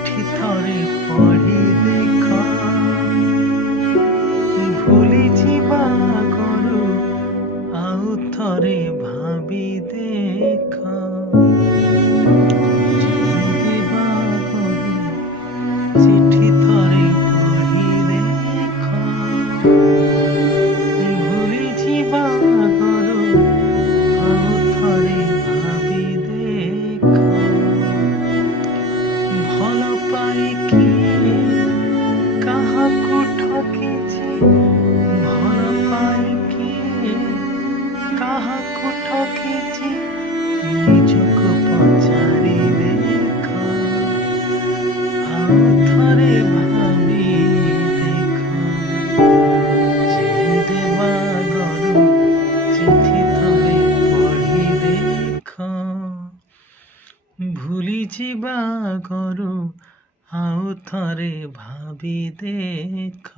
चिट्ठी थरे पढ़ी देख भूली जीवा करू आउ थरे भाबी देख देवा करू चिट्ठी थरे पढ़ी देख भूली जीवा करू आउ थरे भाबी देख भल पाई किए काहाकू ठकिछि भल पाई किए काहाकू ठकिछि निजको पचारि देख आउ थरे भाबी देख देवा गरु चिट्ठी थरे पढ़ी देख भूली जीवा करू आउ थरे भाबी देख।